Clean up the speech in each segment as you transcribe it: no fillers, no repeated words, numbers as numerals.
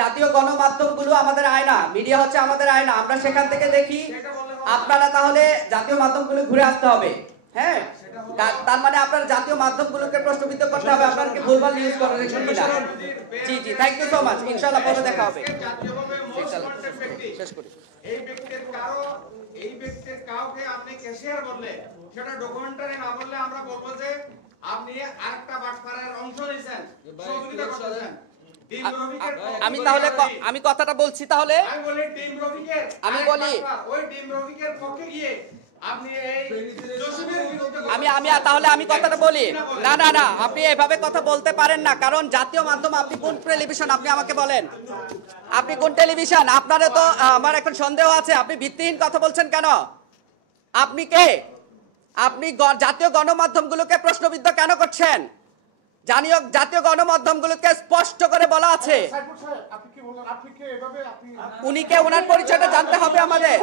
জাতীয় গণমাধ্যমগুলো আমাদের আয়না, মিডিয়া হচ্ছে আমাদের আয়না, আমরা সেখান থেকে দেখি। আপনারা তাহলে জাতীয় মাধ্যমগুলো ঘুরে আসতে হবে। হ্যাঁ, তার মানে আপনার জাতীয় মাধ্যমগুলোকে প্রশ্নবিদ্ধ করতে হবে আপনারা কি ভুলভাল নিউজ করে রেখেছেন কিনা। জি জি, থ্যাংক ইউ সো মাচ, ইনশাআল্লাহ পরে দেখা হবে। শেষ করি। এই ব্যক্তির কাউকে আপনি ক্যাশিয়ার বললে, সেটা ডকুমেন্টারি না বললে আমরা বলবো যে আপনি আরেকটা বাটপাড়ার অংশ নিছেন, সহযোগিতা করতেছেন। আমি তাহলে আমি কথাটা বলছি, তাহলে আমি বলি টিম রফিকের, আমি বলি ওই টিম রফিকের পক্ষে গিয়ে আপনি এই জসিমের বিরুদ্ধে আমি তাহলে আমি কথাটা বলি। না না না, আপনি এভাবে কথা বলতে পারেন না, কারণ জাতীয় মাধ্যম, আপনি কোন টেলিভিশন আপনি আমাকে বলেন, আপনি কোন টেলিভিশন? আপনারে তো আমার এখন সন্দেহ আছে, আপনি ভিত্তিহীন কথা বলছেন কেন? আপনি কে? আপনি জাতীয় গণমাধ্যমগুলোকে প্রশ্নবিদ্ধ কেন করছেন? জাতীয় গণমাধ্যমগুলোকে স্পষ্ট করে বলা আছে, উনি কে, ওনার পরিচয়টা জানতে হবে আমাদের।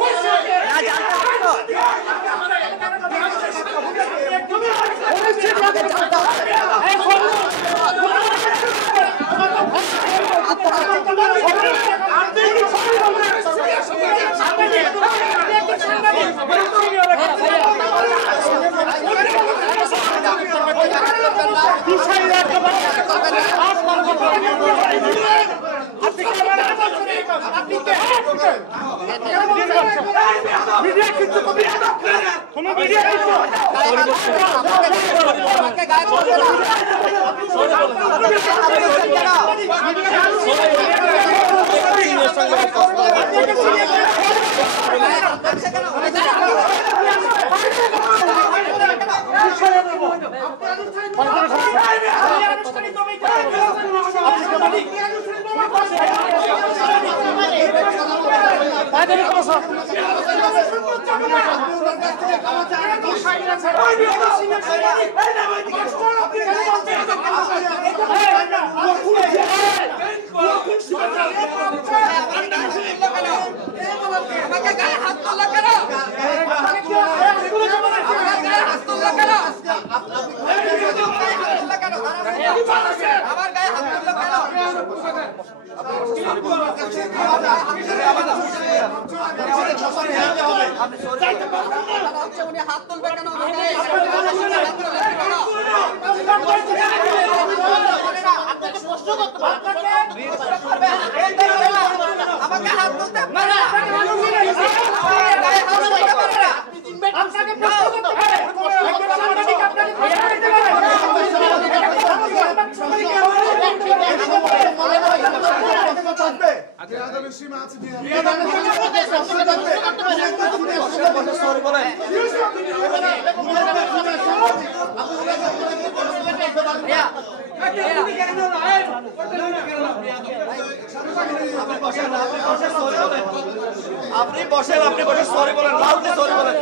আপনি বসেন, আপনি বসে সরি বলেন, লাউডলি সরি বলেন।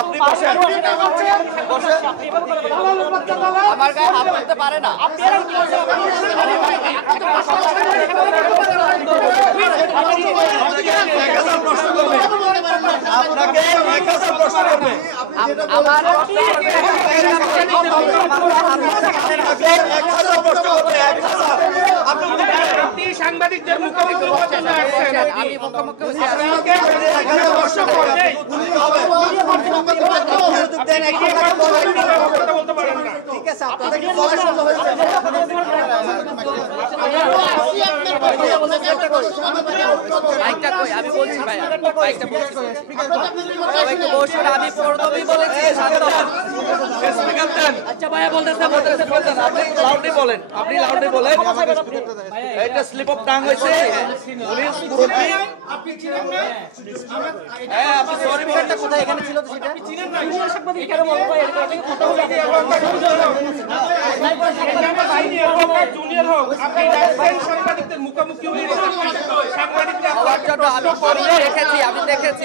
আপনি বসেন, আমার গায়ে হাত দিতে পারে না। আপনাকে প্রশ্ন করবে, আপনি সাংবাদিকদের মুখোমুখি হচ্ছেন, আমি মুখোমুখি ঠিক আছে, আপনাদের আমি বলছি ভাই, আমি প্রথমেই বলেছি। আচ্ছা ভাইয়া বলতেছে, আপনি লাউডলি বলেন, আপনি লাউডলি বলেন। এটা স্লিপ অফ টাং হয়েছে, পুলিশ পুরোপুরি। হ্যাঁ, আপনি সরি বিষয়টা কোথায় এখানে ছিল তো সেটা জুনিয়র হোক, আপনি সাংবাদিকদের মুখোমুখি হয়ে দেখেছি, আমি দেখেছি।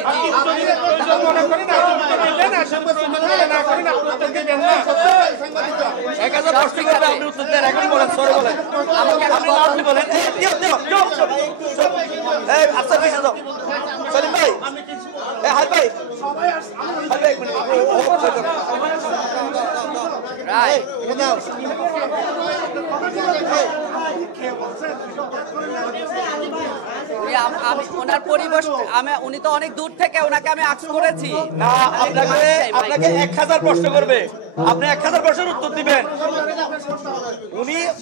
ভাই আমি ওনার পরিবেশ উনি তো অনেক দূর থেকে ওনাকে আমি আক্স করেছি না, আপনাকে 1000 প্রশ্ন করবে, আপনি 1000 প্রশ্নের উত্তর দিবেন।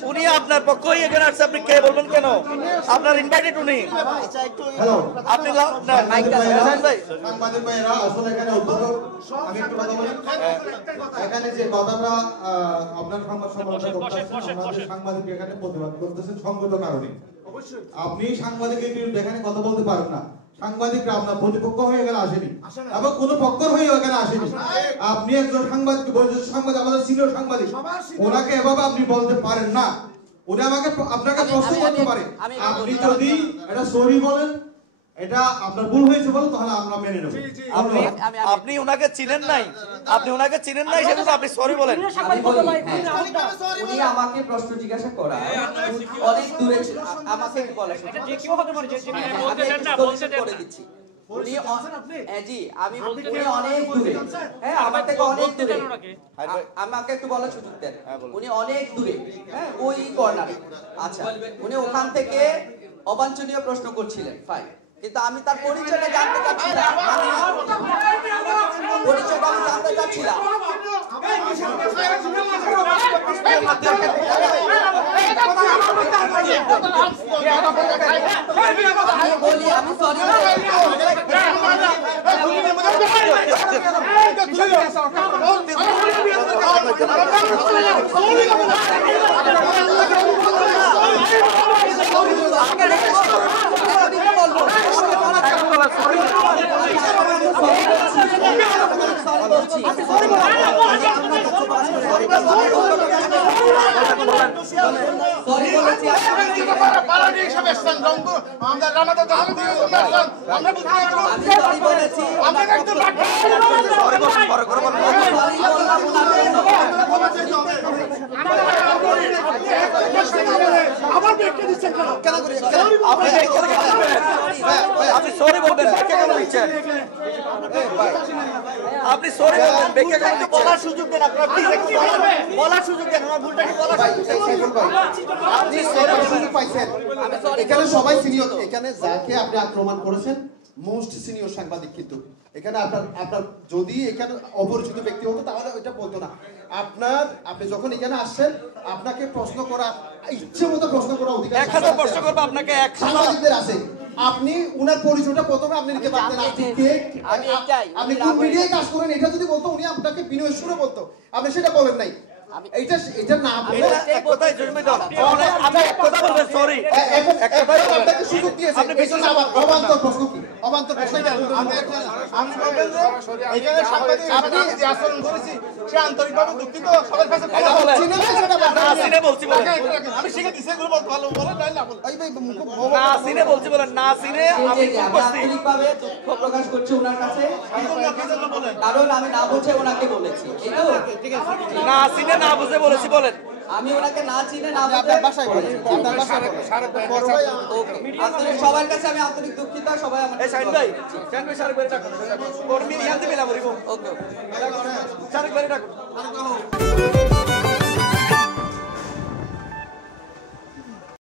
উনি আপনার পক্ষই এখানে আসছে, আপনি কে বলবেন কেন? আপনার ইনভাইটেড উনি। আপনি সাংবাদিক ভাইরা আসলে এখানে উদ্বোধক, আমি একটু কথা বলি। এখানে যে কথাটা আপনার সংবাদ সম্মেলনে করতেছেন, আমাদের সাংবাদিক এখানে প্রতিবাদ করতেছেন সঙ্গত কারণে। আপনি সাংবাদিকের বিরুদ্ধে এখানে কথা বলতে পারেন না। সাংবাদিকরা আপনার প্রতিপক্ষ হয়ে গেলে আসেনি এবং কোন পক্ষের হয়ে এখানে আসেনি। আপনি একজন সাংবাদিক, বয়োজ্যেষ্ঠ সাংবাদিক, আমাদের সিনিয়র সাংবাদিক, ওনাকে এভাবে আপনি বলতে পারেন না। উনি আপনাকে প্রশ্ন করতে পারে। আপনি যদি এটা সরি বলেন, এটা আপনার ভুল হয়েছে বলেন, তাহলে আমরা মেনে নেব। আপনি ওনাকে চিনেন নাই, সেজন্য আপনি সরি বলেন। উনি আমাকে প্রশ্ন জিজ্ঞাসা করা অনেক দূরে, আমাকে বলে করে দিচ্ছি। উনি জি আমি উনি অনেক দূরে, হ্যাঁ আমার থেকে অনেক দূরে। আমাকে একটু বলার সুযোগ দেন। উনি অনেক দূরে, হ্যাঁ ওই কর্নারে। আচ্ছা, উনি ওখান থেকে অবাঞ্ছনীয় প্রশ্ন করছিলেন, ফাইন। কিন্তু আমি তার পরিচয়টা জানতে চাচ্ছিলাম, পরিচয়টা আমি জানতে চাচ্ছিলাম। আমি সরি আপনি সরি বলবেন, আপনি সরি বলবেন, ব্যাখ্যা কেন দিচ্ছেন? বলার সুযোগ দেন, আপনারা বলার সুযোগ দেন। আমার ভুলটা কি বলার আপনি সুযোগ পাইছেন। এখানে সবাই সিনিয়র, এখানে যাকে আপনি আক্রমণ করেছেন মোস্ট সিনিয়র সাংবাদিক, কিন্তু এখানে আপনার যদি এখানে অপরিচিত ব্যক্তি হতো তাহলে ওইটা বলতো না। আপনি যখন এখানে আসছেন, আপনাকে প্রশ্ন করা, ইচ্ছে মতো প্রশ্ন করা অধিকার 1000 প্রশ্ন করব আপনাকে, সাংবাদিকদের আছে। আপনি উনার পরিচয়টা প্রথমে আপনি নিতে পারতেন। আপনি কোন মিডিয়ায় কাজ করেন এটা যদি বলতো, উনি আপনাকে বিনয় সুরে বলতো, আপনি সেটা বলেন নাই। এটা না বলে এক কথাই জন্মে দাও। আপনি এক কথা বলবেন সরি, আপনাকে সুযোগ দিয়েছেন। আপনি বেশি না অবান্তর প্রশ্ন কি? অবান্তর প্রশ্ন আমি বলবেন যে এখানে সাংবাদিক আপনি যে আচরণ করেছি সে আন্তরিকভাবে দুঃখিত, সবার কাছে এটা বলেন। না সিনে বলছি বলেন, আমি শিখে দিছি, এগুলো বলতে ভালো বলে নাই না বল। এই ভাই না সিনে বলছি বলেন, না সিনে আমি আন্তরিকভাবে দুঃখ প্রকাশ করছি ওনার কাছে, কারণ আমি না বুঝে ওনাকে বলেছি। ঠিক আছে, না সিনে না বুঝে বলেছি বলেন। আমি ওনাকে না চিনে না বুঝে বাসায় বলেছি। সবার কাছে আমি আন্তরিক দুঃখিত। সবাই আমার এই সাইড ভাই, সাইড ভাই রাখুন, কর্মী ইয়ান্তে মেলা বলিব। ওকে সাইড ভাই রাখুন।